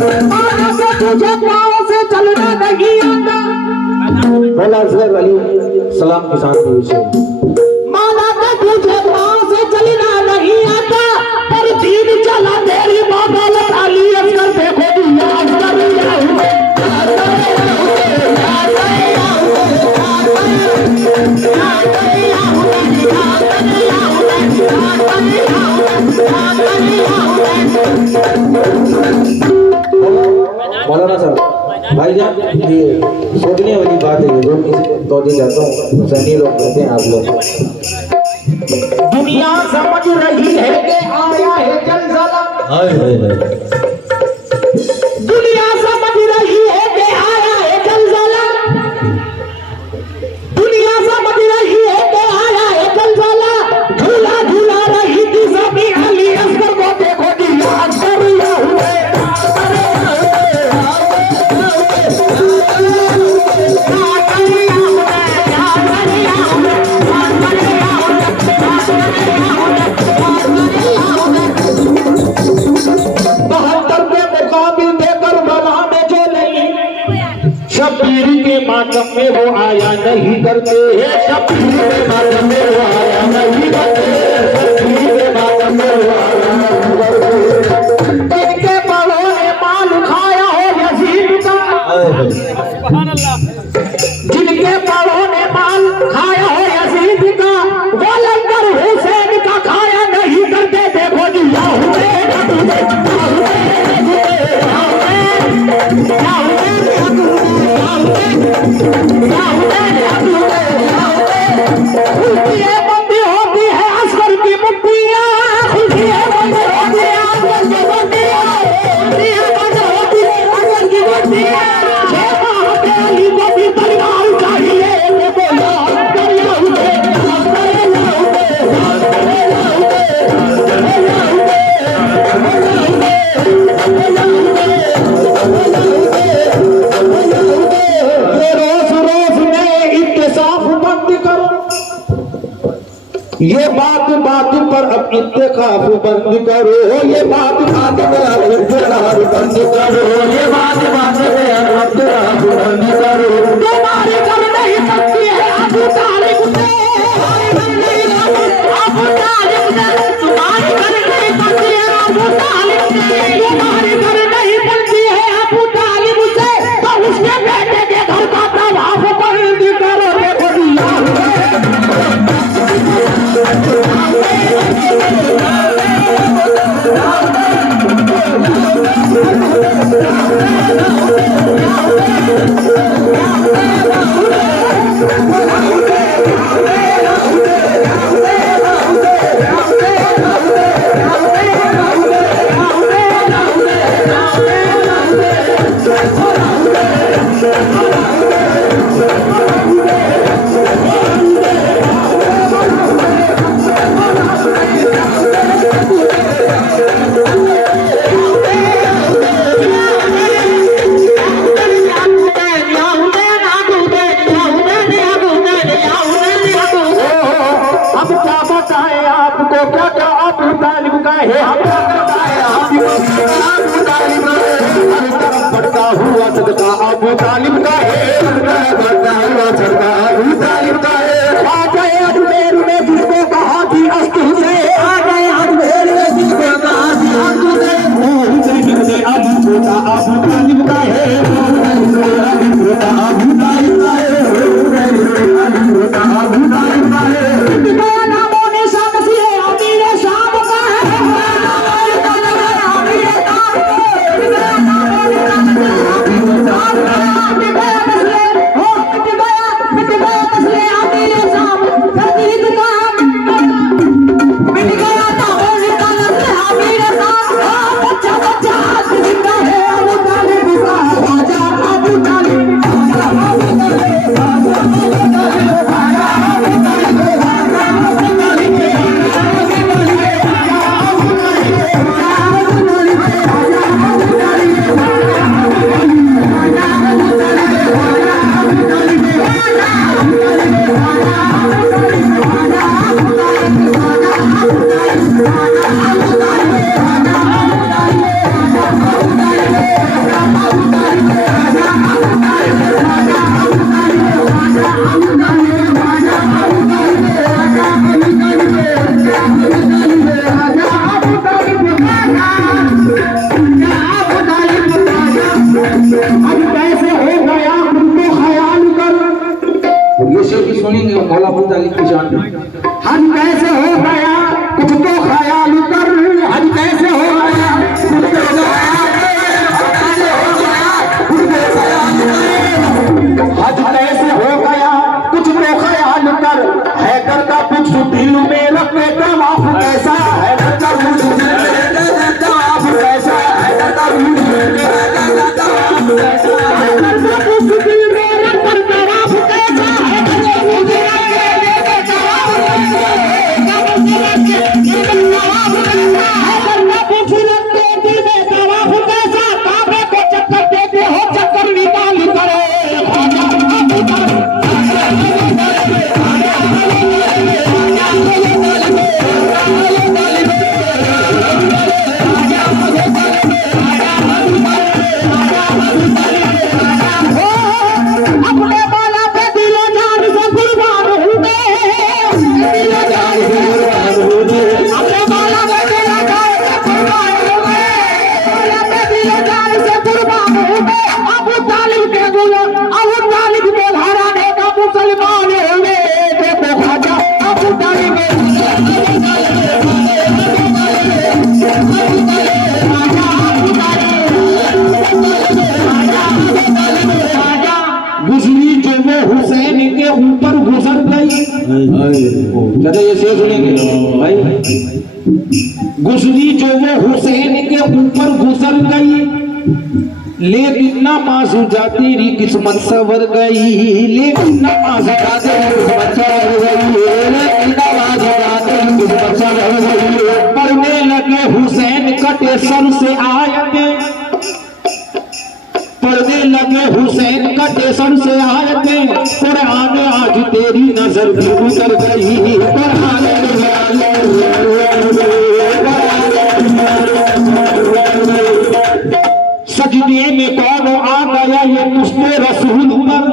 माना के तुझे पाँव से चलना नहीं आता। बोला असगर अली सलाम के साथ पूछे माना के तुझे पाँव से चलना नहीं आता, पर दीन चला तेरी बाबा लगा ली असगर देखो दुनिया असगर मौलाना साहब भाईजान ये सोचने वाली बात है जो किसी तौजे जाता हूँ हुसैनी लोग कहते हैं आप लोग दुनिया समझ रही है कि आया है जलजला। दुनिया समझ रही है कि आया है जलजला। दुनिया समझ रही है कि आया है जलजला। झूला झूला रही थी सभी अली असगर को देखो जी याद कर रहा हूँ शब्बीर के मातम में वो आया नहीं करते हैं। शब्बीर के मातम में वो आया नहीं करते। शब्बीर के मातम में वो आया नहीं करते। इनके बड़ों ने माल खाया हो यजीद का। जिनके बड़ों ने माल खाया हो यजीद का, वो लंगर हुसैन का खाया नहीं करते। देखो जी खुशियाँ बंदी होती है असगर की मुट्ठियाँ। खुशियाँ बंदी होती है असगर की मुट्ठियाँ। खुशियाँ बंदी होती है असगर की मुट्ठियाँ। शेखा हथेली को भी तलवार चाहिए। देखो याद कर लाऊंगे, याद कर लाऊंगे, याद कर लाऊंगे, याद कर लाऊंगे, ये रोज रोज में इंतसाफ बंद करो। ये बात बात पर अब इंतखाफ बंद करो। ये बात बात पर अब इंतखाफ बंद करो। ये बात बात पर अब इंतखाफ बंद करो। तुम्हारे घर नहीं सकती है अबू तालिब से। अबू तालिब से तुम्हारे घर नहीं सकती है अबू तालिब से। तुम्हारे घर नहीं सकती है अबू तालिब से, तो उसके बेटे के घर का तवाफ बंद करो। देखो अबू तालिब का है। आ गए अजमेर में जिसको कहा थी अस्तु से। आ गए अजमेर में जिसको कहा थी अस्तु से। अबू तालिब का है। नामों ने शाम से अमीर शाम का है। बच्चा बच्चा मुंह में अबू तालिब के गुलाम अबू तालिब को हराने का मुसलमान हुए देखो ख्वाजा अबू तालिब गुजरी जो वो हुसैन के ऊपर गुजर गई चाचा ये शेर सुनेंगे भाई गुजरी जो वो हुसैन के ऊपर गुजर गई लेकिन नमाज़ुदा तेरी किस्मत सवर गई लेकिन नमाज़ुदा तेरी किस्मत सवर गई लेकिन नमाज़ुदा तेरी किस्मत सवर गई पढ़ने लगे हुसैन कटे सर से आयतें पढ़ने लगे हुसैन का टेशन से आयतें कुरान आज तेरी नजर भी उतर गई कुरान सजदे में कौन आ गया ये पुश्ते रसूल पर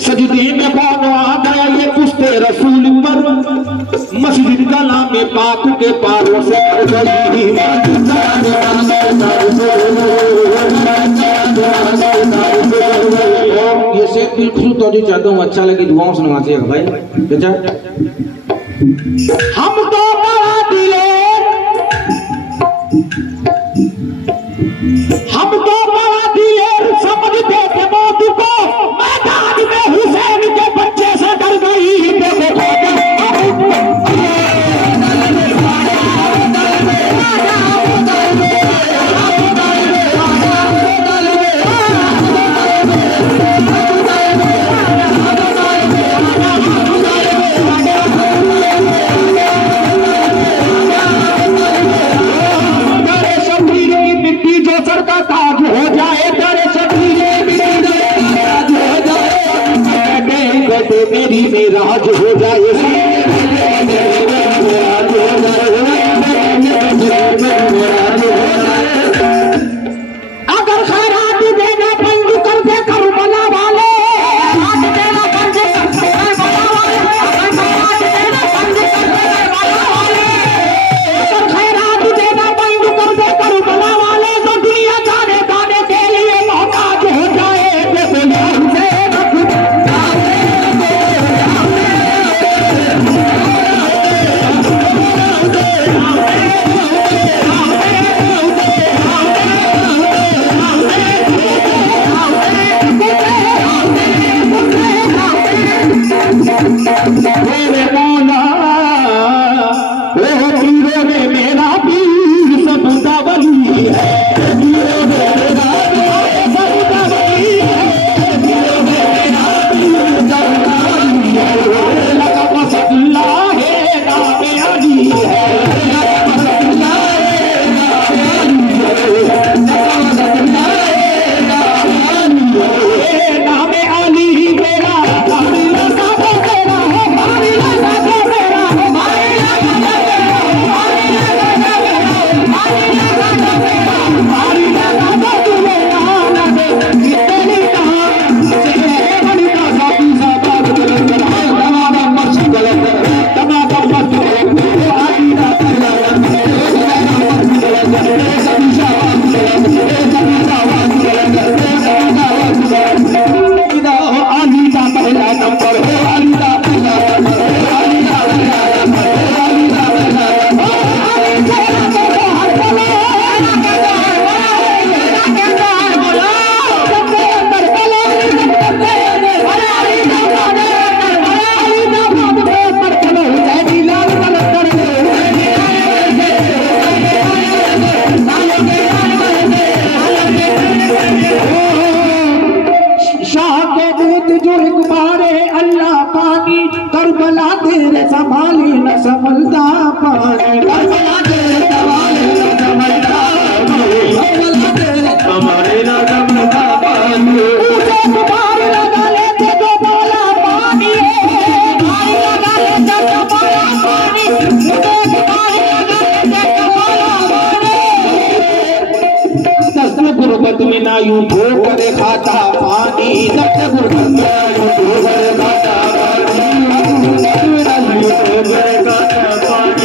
सजदे में कौन आ गया ये पुश्ते रसूल पर मस्जिद गला में पाक के पारों से भर गई ये शेर बिल्कुल तो जो चाहता हूँ अच्छा लगे दुआओं सुनवा चाहिए भाई चाचा हम तो बड़ा दिलेर हम तो बड़ा दिलेर समझते थे मौत को मैदान में हुसैन के बच्चे से डर गई देखो मेरी में राज हो जाए अगर खैरात देना बंद कर दे करबला वाले देना बंद कर दे करबला वाले अगर खैरात देना बंद कर दे करबला वाले तो दुनिया जाने जाने के लिए मोहताज हो जाए देखो मेरे मौला वो पीरों में मेरा पीर सबका वली है पीरों में मेरा पीर सबका वली है पीरों में मेरा पीर सबका वली है लगा मसल्ला है नाम अली है लगा मसल्ला है नाम अली है लगा मसल्ला है नाम अली है नाम अली मेरा अली लगा करबला तेरे संभाली न संभलता पानी करबला तेरे संभाली न संभलता करबला तेरे संभाली न संभलता पानी उसे तुम्हार लगा लेते जो बोला पानी भाई लगा लेते जो बोला पानी उसे तुम्हार लगा लेते जो बोला पानी दस्त गुर्बत में ना यूं ठोकर खाता पानी दस्त गुर्बत में ना यूं ठोकर खाता पानी